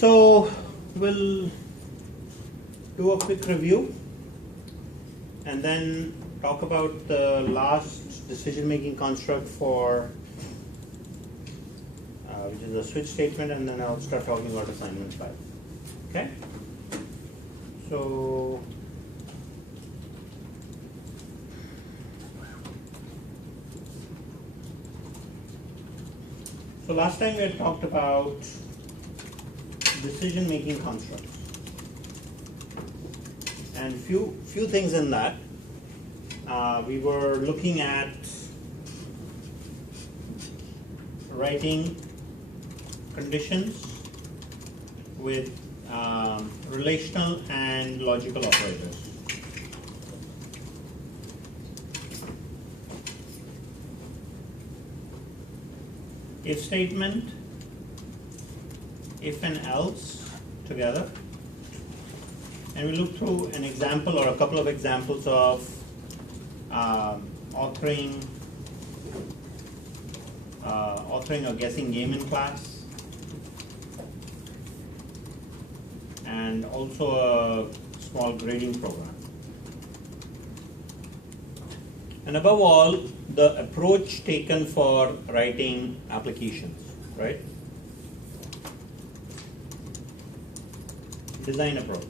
So we'll do a quick review and then talk about the last decision-making construct for which is a switch statement, and then I'll start talking about assignment 5. Okay? So last time we had talked about decision-making constructs, and few things in that. We were looking at writing conditions with relational and logical operators. If statement, if and else together, and we look through an example or a couple of examples of authoring a guessing game in class, and also a small grading program. And above all, the approach taken for writing applications, right? Design approach.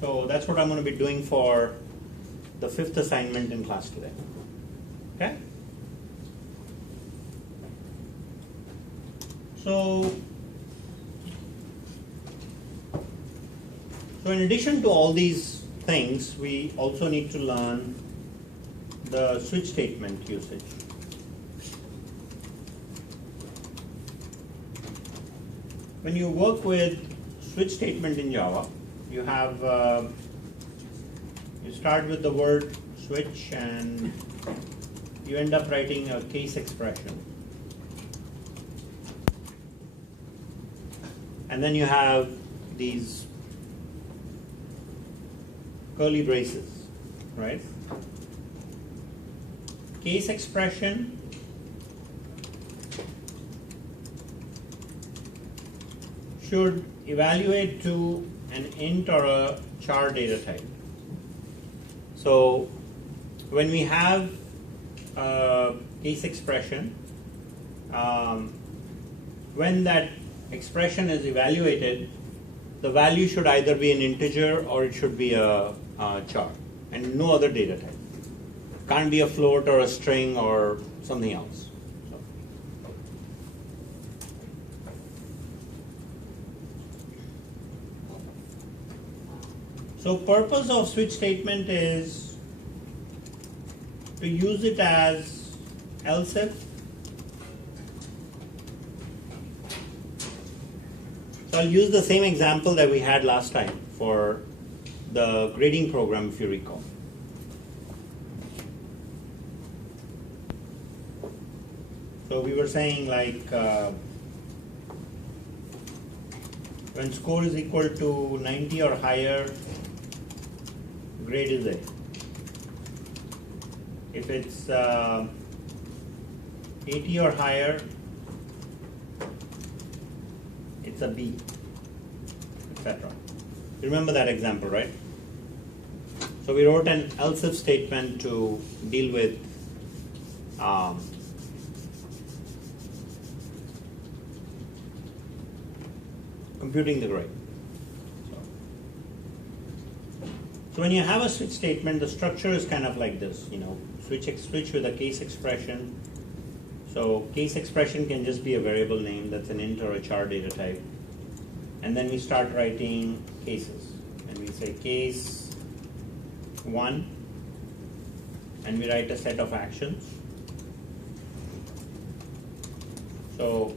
So that's what I'm going to be doing for the 5th assignment in class today. Okay? So in addition to all these things, we also need to learn the switch statement usage. When you work with switch statement in Java, you have you start with the word switch and you end up writing a case expression. And then you have these curly braces, right? Case expression should evaluate to an int or a char data type. So when we have a case expression, when that expression is evaluated, the value should either be an integer or it should be a char, and no other data type. Can't be a float or a string or something else. So purpose of switch statement is to use it as else if. So I'll use the same example that we had last time for the grading program, if you recall. So we were saying like when score is equal to 90 or higher, grade is A. If it's 80 or higher, it's a B, etc. You remember that example, right? So we wrote an else if statement to deal with computing the grade. So when you have a switch statement, the structure is kind of like this, switch with a case expression. So case expression can just be a variable name that's an int or a char data type. And then we start writing cases. And we say case 1, and we write a set of actions. So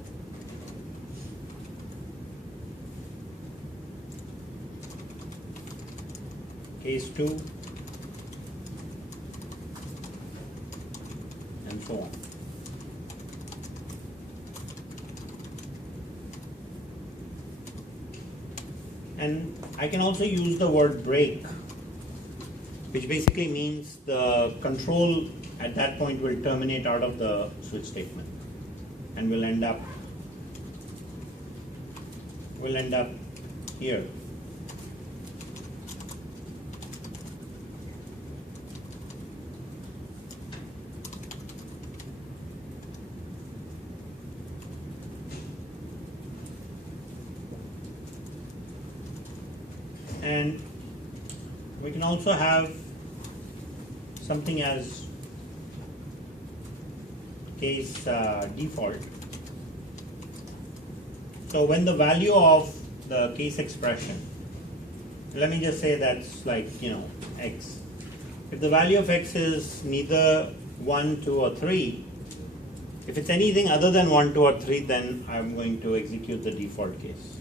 case 2, and so on. And I can also use the word break which basically means the control at that point will terminate out of the switch statement, and we'll end up here. And we can also have something as case default. So when the value of the case expression, let me just say that's like, x. If the value of x is neither 1, 2, or 3, if it's anything other than 1, 2, or 3, then I'm going to execute the default case.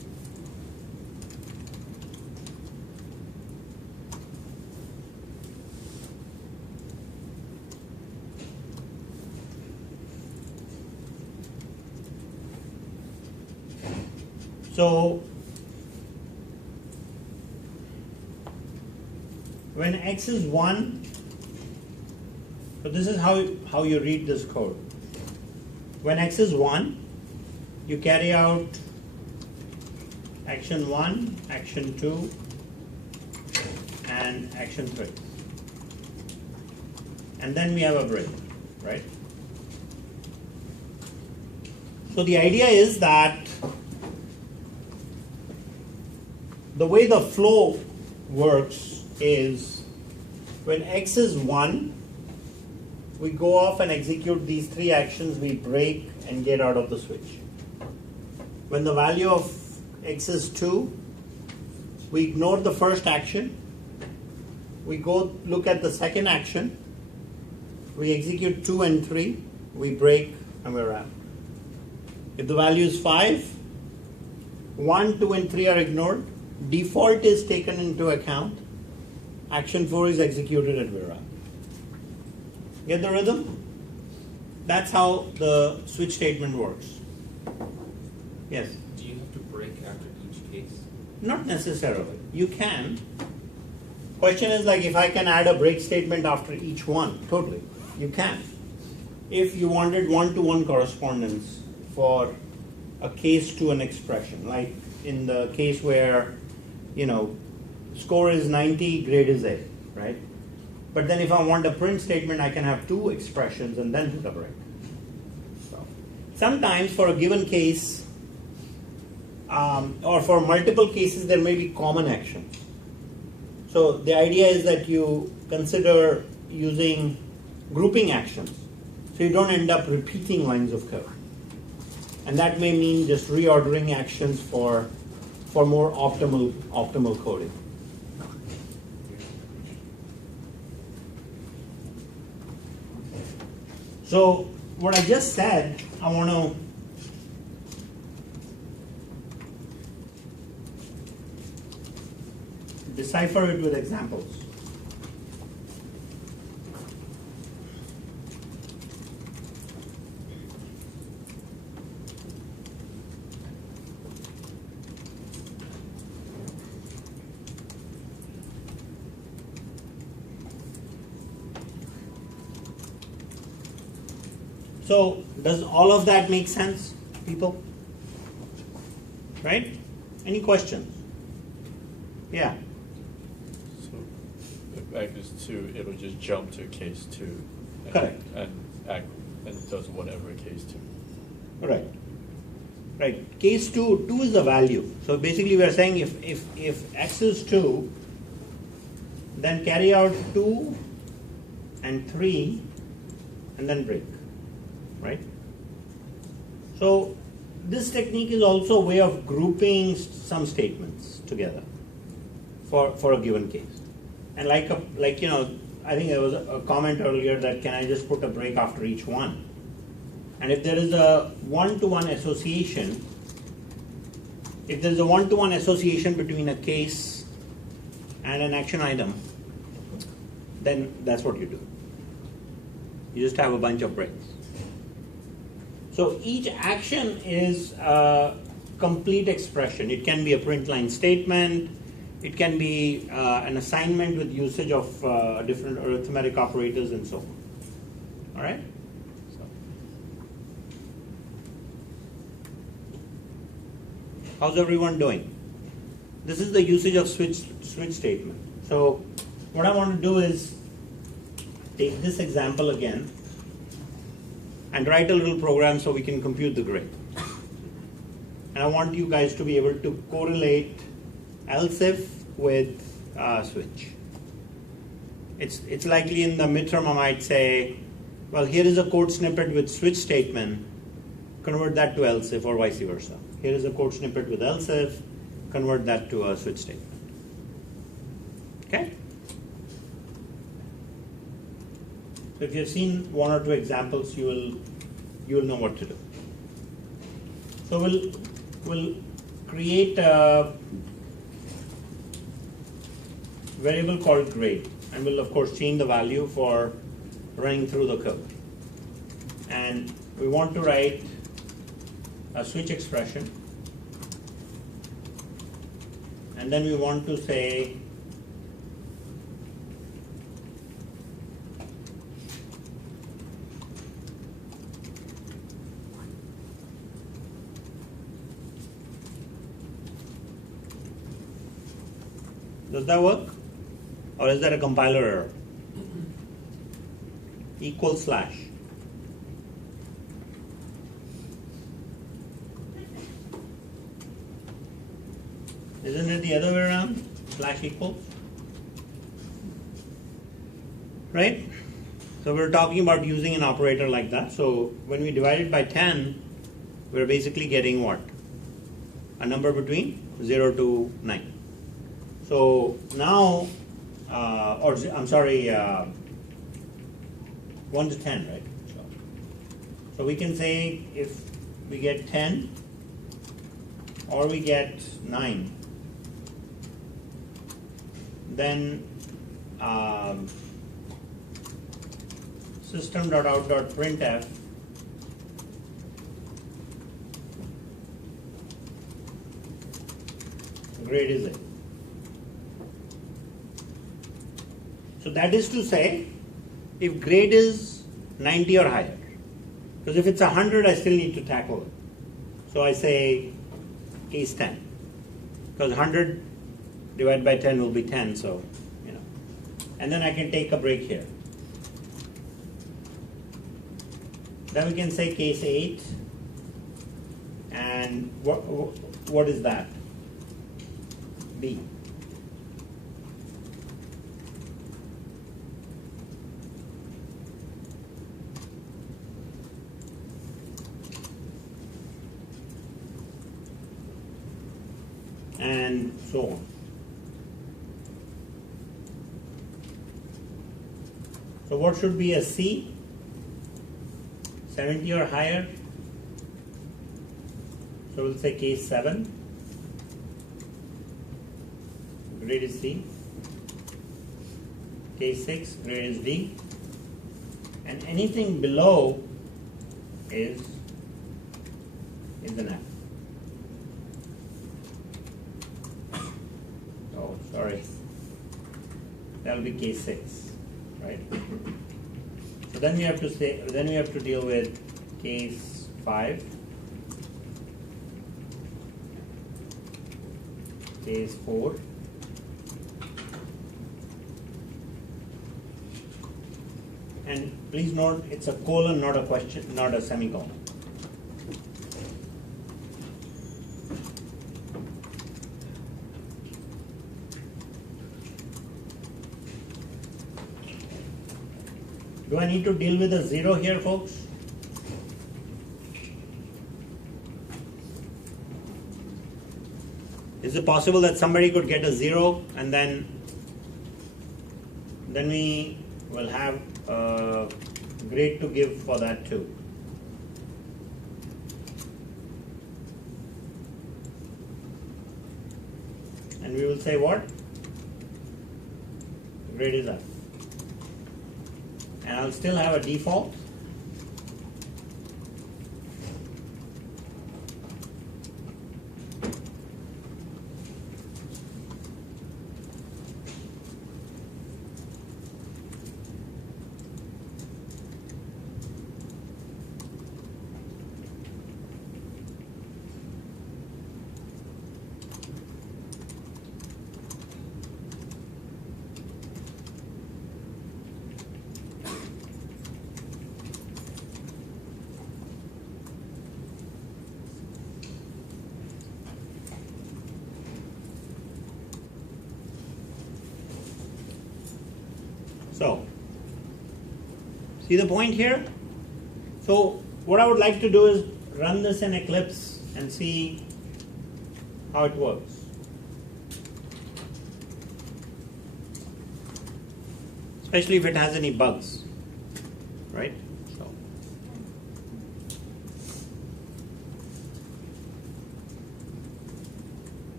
So when x is 1, so this is how you read this code. When x is 1, you carry out action 1, action 2, and action 3. And then we have a break, right? So the idea is that the way the flow works is when x is 1, we go off and execute these 3 actions, we break and get out of the switch. When the value of x is 2, we ignore the first action, we go look at the second action, we execute 2 and 3, we break, and we're out. If the value is 5, 1, 2, and 3 are ignored, default is taken into account, action 4 is executed, and we're out. Get the rhythm? That's how the switch statement works. Yes? Do you have to break after each case? Not necessarily. You can. Question is like if I can add a break statement after each one. Totally. You can. If you wanted one-to-one correspondence for a case to an expression, like in the case where, score is 90, grade is A, right? But then if I want a print statement, I can have 2 expressions and then put a break. So sometimes for a given case, or for multiple cases, there may be common actions. So the idea is that you consider using grouping actions, so you don't end up repeating lines of code. And that may mean just reordering actions for more optimal coding. So what I just said, I want to decipher it with examples. So does all of that make sense, people? Right? Any questions? Yeah. So if X is 2, it'll just jump to case 2. And, Correct. And does whatever case 2. Right. Right. Case 2 is the value. So basically we are saying if X is 2, then carry out 2 and 3 and then break. Right? So this technique is also a way of grouping some statements together for a given case. And I think there was a comment earlier that can I just put a break after each one? And if there is a one-to-one association, between a case and an action item, then that's what you do. You just have a bunch of breaks. So each action is a complete expression. It can be a print line statement, It can be an assignment with usage of different arithmetic operators and so on. All right? So, how's everyone doing? This is the usage of switch statement. So what I want to do is take this example again and write a little program so we can compute the grade. And I want you guys to be able to correlate else if with switch. It's likely in the midterm I might say, well, here is a code snippet with switch statement, convert that to else if, or vice versa. Here is a code snippet with else if, convert that to a switch statement. Okay? So if you've seen one or two examples, you will know what to do. So we'll create a variable called grade, and we'll of course change the value for running through the code. And we want to write a switch expression, and then we want to say does that work? Or is that a compiler error? Equal slash. Isn't it the other way around? Slash equals? Right? So we're talking about using an operator like that. So when we divide it by 10, we're basically getting what? A number between 0 to 9. So now, I'm sorry, 1 to 10, right? So we can say if we get 10 or we get 9, then system.out.printf grade is it. So that is to say, if grade is 90 or higher, because if it's 100, I still need to tackle it. So I say case 10, because 100 divided by 10 will be 10, so, you know. And then I can take a break here. Then we can say case 8, and what is that? B. And so on. So what should be a C? 70 or higher. So we'll say case 7. Grade is C. Case 6, grade is D. And anything below is an F. Oh, sorry. That will be case 6, right? So then we have to deal with case 5, case 4, and please note it's a colon, not a question, not a semicolon. Do I need to deal with a 0 here, folks? Is it possible that somebody could get a 0 and then we will have a grade to give for that too? And we will say what? Grade is F. And I'll still have a default. So, see the point here? So, what I would like to do is run this in Eclipse and see how it works. Especially if it has any bugs, right? So,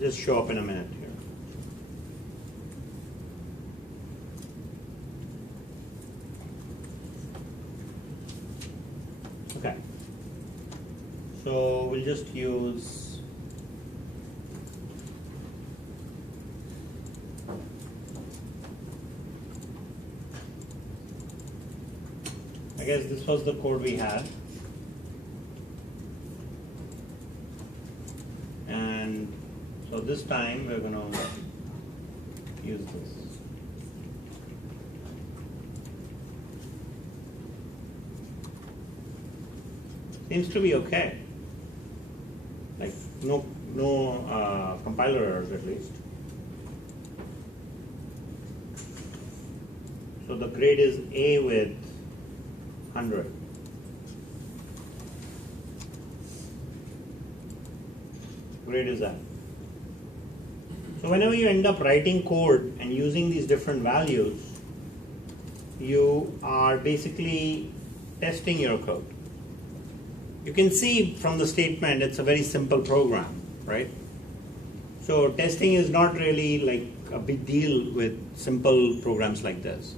just show up in a minute here. Okay. So we'll just use I guess this was the code we had. And so this time we're going to use this. Seems to be okay. Like no compiler errors at least. So the grade is A with 100. Grade is F. So whenever you end up writing code and using these different values, you are basically testing your code. You can see from the statement it's a very simple program, right? So testing is not really like a big deal with simple programs like this.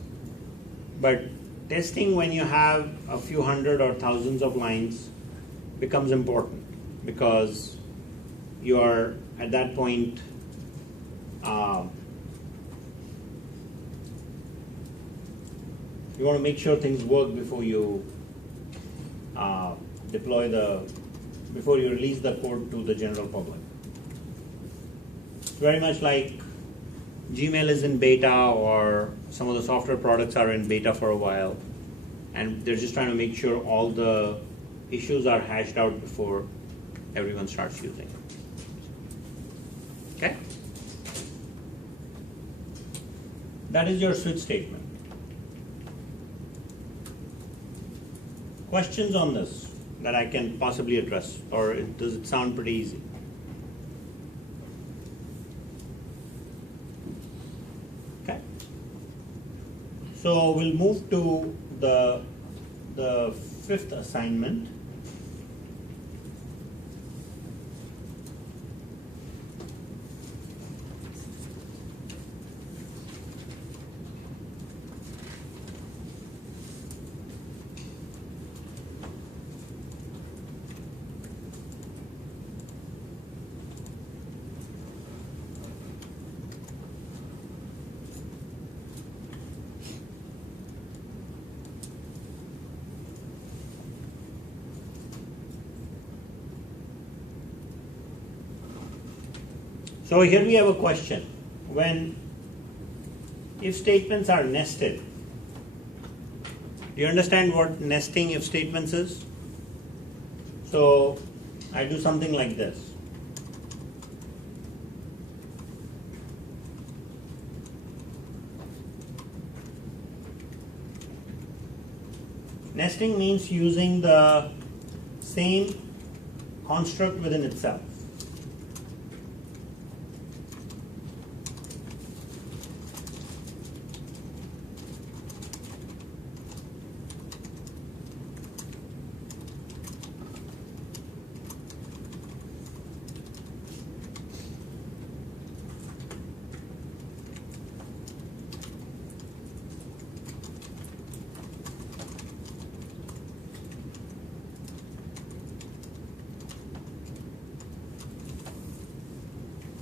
But testing when you have a few hundred or thousands of lines becomes important because you are at that point you want to make sure things work before you before you release the code to the general public. It's very much like Gmail is in beta or some of the software products are in beta for a while and they're just trying to make sure all the issues are hashed out before everyone starts using it. Okay? That is your switch statement. Questions on this that I can possibly address, or does it sound pretty easy? Okay. So we'll move to the fifth assignment. So here we have a question. When if statements are nested, do you understand what nesting if statements is? So I do something like this. Nesting means using the same construct within itself.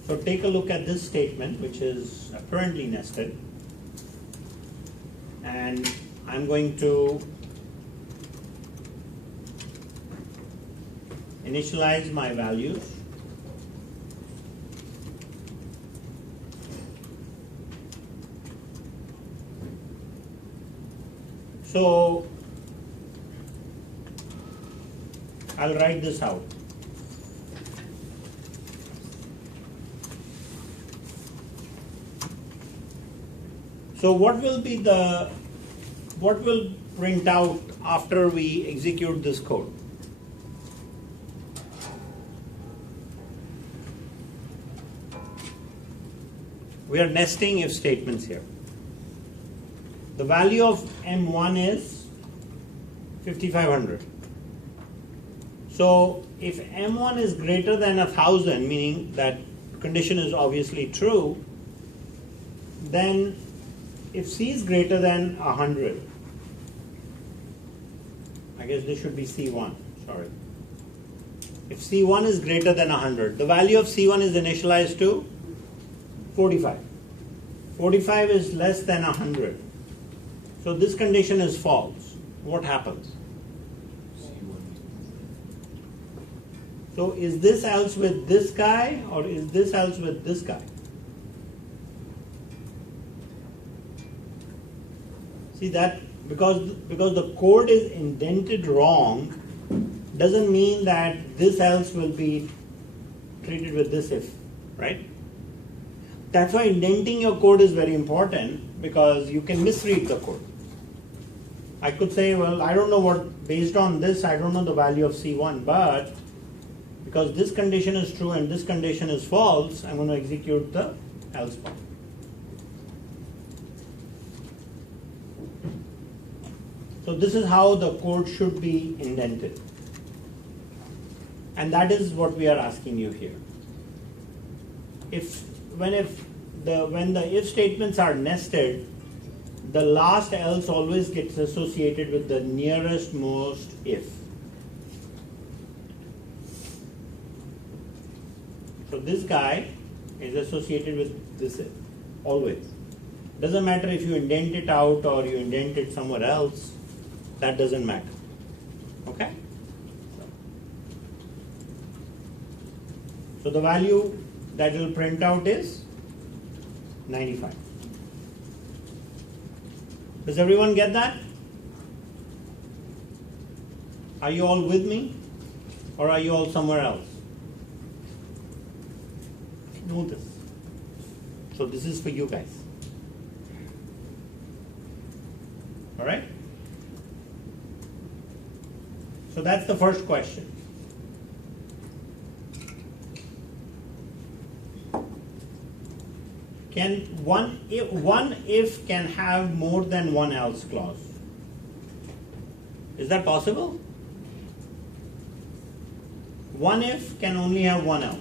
So take a look at this statement, which is apparently nested, and I'm going to initialize my values. So I'll write this out. So what will print out after we execute this code? We are nesting if statements here. The value of M1 is 5500. So if M1 is greater than 1000, meaning that condition is obviously true, then if C is greater than 100, I guess this should be C1, sorry. If C1 is greater than 100, the value of C1 is initialized to 45. 45 is less than 100. So this condition is false. What happens? So is this else with this guy or is this else with this guy? See that because the code is indented wrong doesn't mean that this else will be treated with this if, right? That's why indenting your code is very important because you can misread the code. I could say, well, I don't know based on this, I don't know the value of C1, but because this condition is true and this condition is false, I'm going to execute the else part. So this is how the code should be indented. And that is what we are asking you here. When the if statements are nested, the last else always gets associated with the nearest most if. So this guy is associated with this if, always. Doesn't matter if you indent it out or you indent it somewhere else, that doesn't matter. Okay? So the value that will print out is 95. Does everyone get that? Are you all with me? Or are you all somewhere else? Know this. So this is for you guys. Alright? So that's the first question. Can one if can have more than one else clause? Is that possible? One if can only have one else.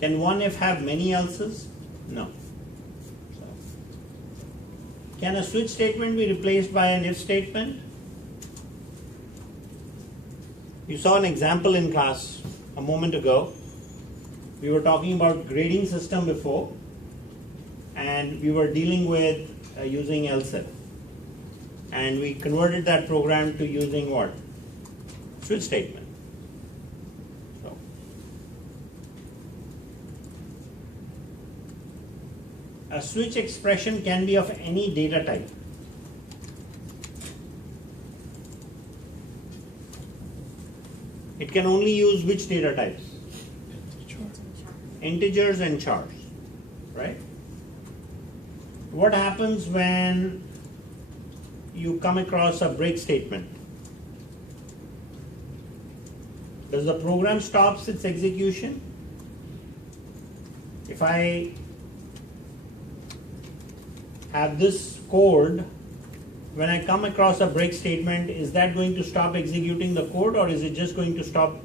Can one if have many else's? No. Can a switch statement be replaced by an if statement? You saw an example in class a moment ago. We were talking about grading system before, and we were dealing with using else if. And we converted that program to using what? Switch statement. So, a switch expression can be of any data type. It can only use which data types? Integers and chars, right? What happens when you come across a break statement? Does the program stop its execution? If I have this code, when I come across a break statement, is that going to stop executing the code, or is it just going to stop,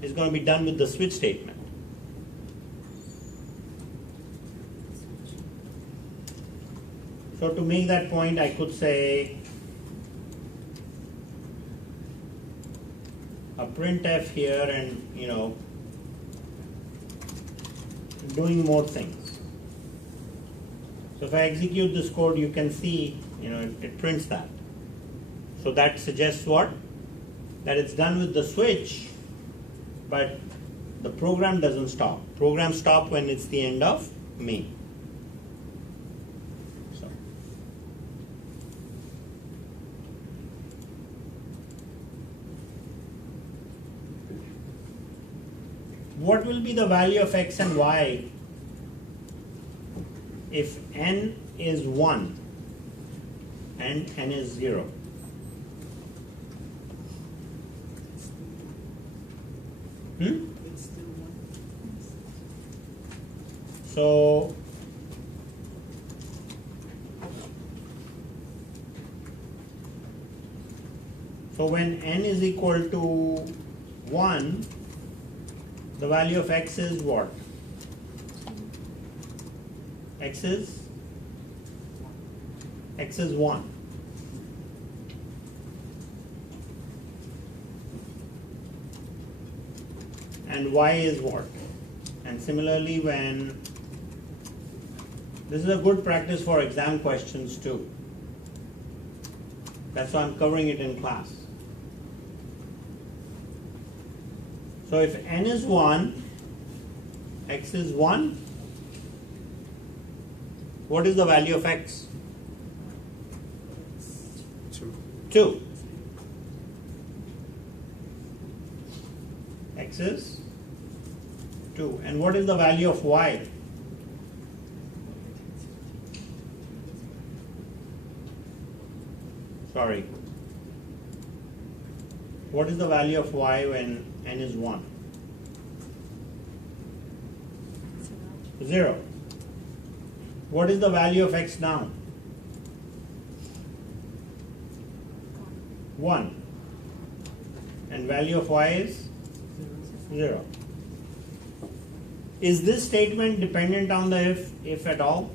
it's going to be done with the switch statement? So to make that point, I could say a printf here and, doing more things. So if I execute this code, you can see, it prints that. So that suggests what? That it's done with the switch, but the program doesn't stop. Programs stop when it's the end of main. What will be the value of x and y if n is 1 and n is 0. So when n is equal to 1, the value of x is what? X is 1. And y is what? And similarly, when this is a good practice for exam questions too. That's why I'm covering it in class. So if n is 1, x is 1, what is the value of x? 2. X is 2. And what is the value of y? Sorry. What is the value of y when n is 1? 0. What is the value of x now? 1. And value of y is 0. Is this statement dependent on the if at all?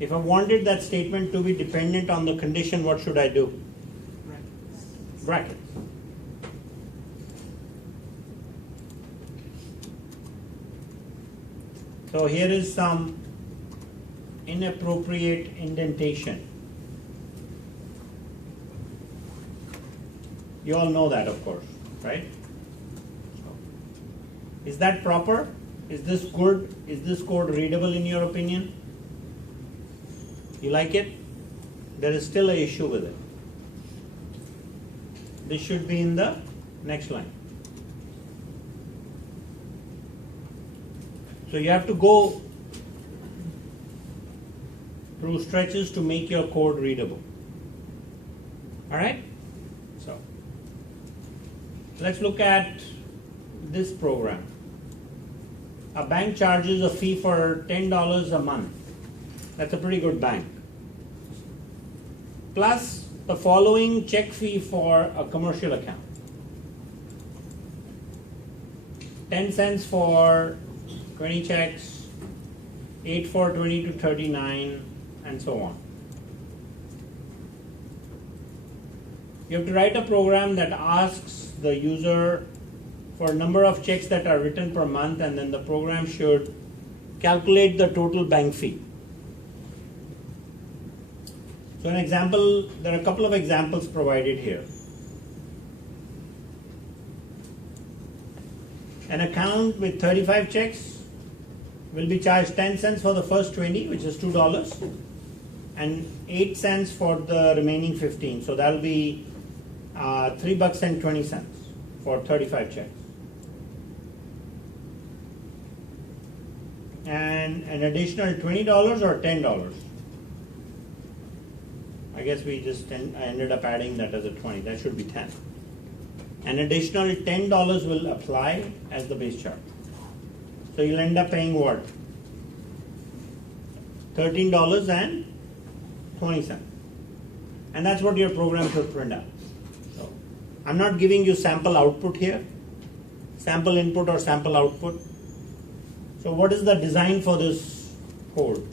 If I wanted that statement to be dependent on the condition, what should I do? Brackets. So here is some inappropriate indentation. You all know that, of course, right? Is that proper? Is this good? Is this code readable in your opinion? You like it? There is still an issue with it. This should be in the next line. So you have to go through stretches to make your code readable. All right? So let's look at this program. A bank charges a fee for $10 a month. That's a pretty good bank. Plus the following check fee for a commercial account. 10 cents for 20 checks, 8 for 20 to 39, and so on. You have to write a program that asks the user for a number of checks that are written per month, and then the program should calculate the total bank fee. So an example, there are a couple of examples provided here. An account with 35 checks will be charged 10 cents for the first 20, which is $2, and 8 cents for the remaining 15. So that'll be $3.20 for 35 checks. And an additional $20 or $10. I guess we just I ended up adding that as a 20. That should be 10. An additional $10 will apply as the base charge. So you'll end up paying what? $13.20. And that's what your program should print out. So I'm not giving you sample output here, sample input or sample output. So what is the design for this code?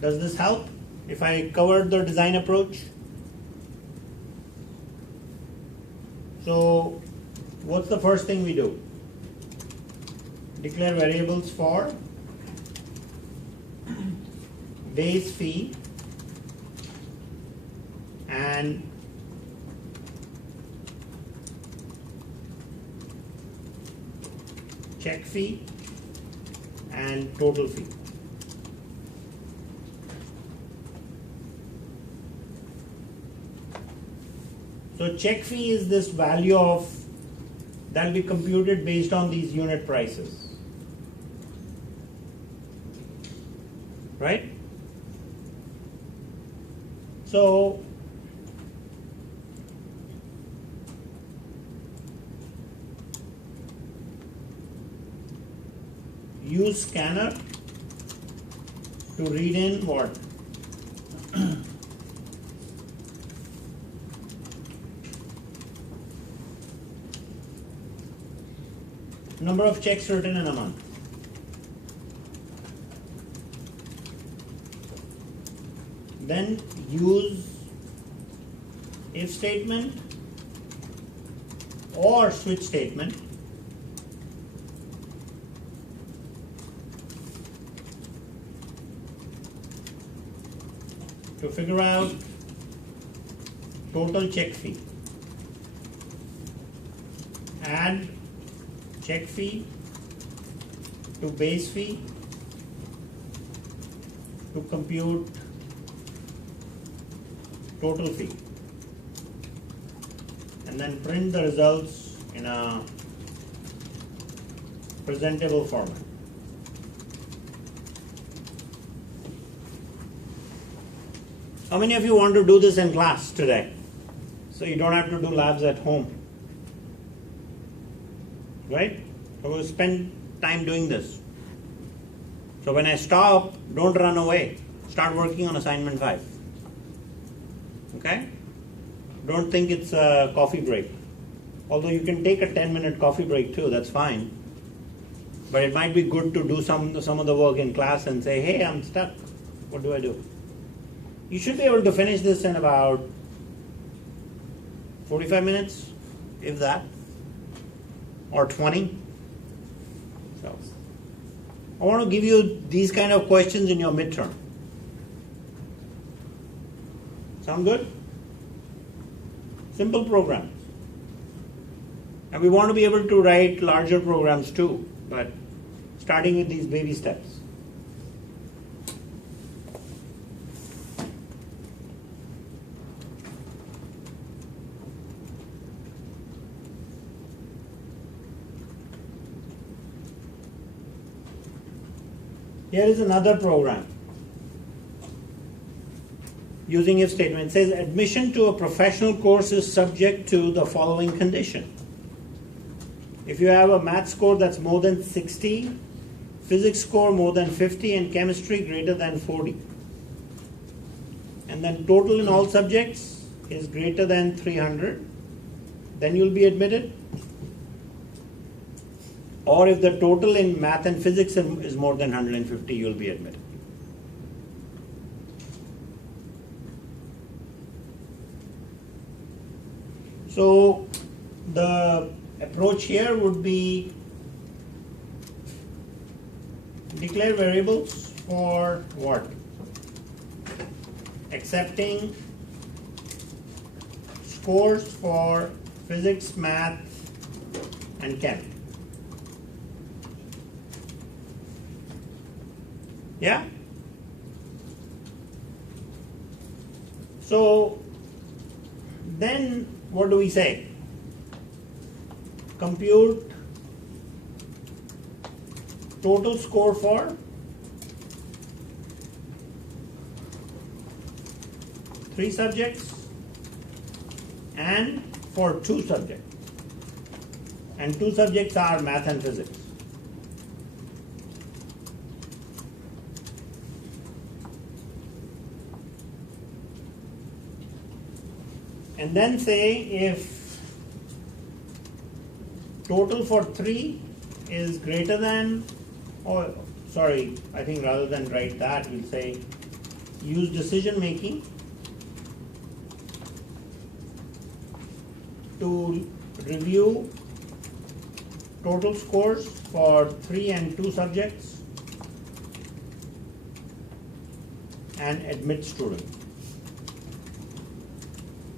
Does this help if I covered the design approach? So what's the first thing we do? Declare variables for base fee and check fee and total fee. So check fee is this value of That'll be computed based on these unit prices. Right? So, use scanner to read in what? Number of checks written in a month. Then use if statement or switch statement to figure out total check fee. Add check fee to base fee to compute total fee, and then print the results in a presentable format. How many of you want to do this in class today, so you don't have to do labs at home? Right? So we'll spend time doing this. So when I stop, don't run away. Start working on assignment 5. Okay? Don't think it's a coffee break. Although you can take a 10-minute coffee break too, that's fine. But it might be good to do some of the work in class and say, hey, I'm stuck. What do I do? You should be able to finish this in about 45 minutes, if that, or 20. So, I want to give you these kind of questions in your midterm. Sound good? Simple programs. And we want to be able to write larger programs too, but starting with these baby steps. Here is another program using if statement. It says admission to a professional course is subject to the following condition. If you have a math score that's more than 60, physics score more than 50, and chemistry greater than 40, and then total in all subjects is greater than 300, then you'll be admitted. Or if the total in math and physics is more than 150, you'll be admitted. So the approach here would be declare variables for what? Accepting scores for physics, math, and chem. Yeah? So then what do we say? Compute total score for 3 subjects and for 2 subjects. And 2 subjects are math and physics. And then say if total for 3 is greater than, or sorry, I think rather than write that, we'll say use decision making to review total scores for 3 and 2 subjects and admit students,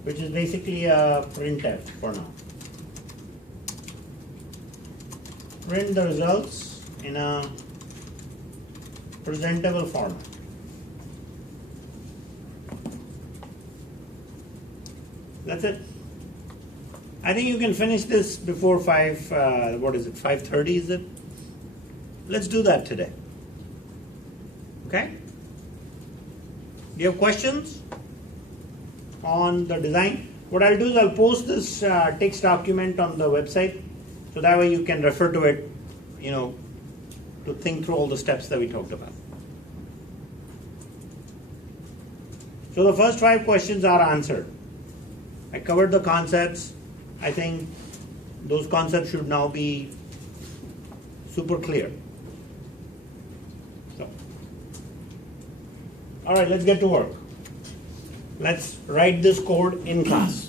which is basically a printf for now. Print the results in a presentable format. That's it. I think you can finish this before 5:30 is it? Let's do that today. Okay? Do you have questions on the design? What I'll do is I'll post this text document on the website, so that way you can refer to it, to think through all the steps that we talked about. So the first 5 questions are answered. I covered the concepts. I think those concepts should now be super clear. So, all right, let's get to work. Let's write this code in class.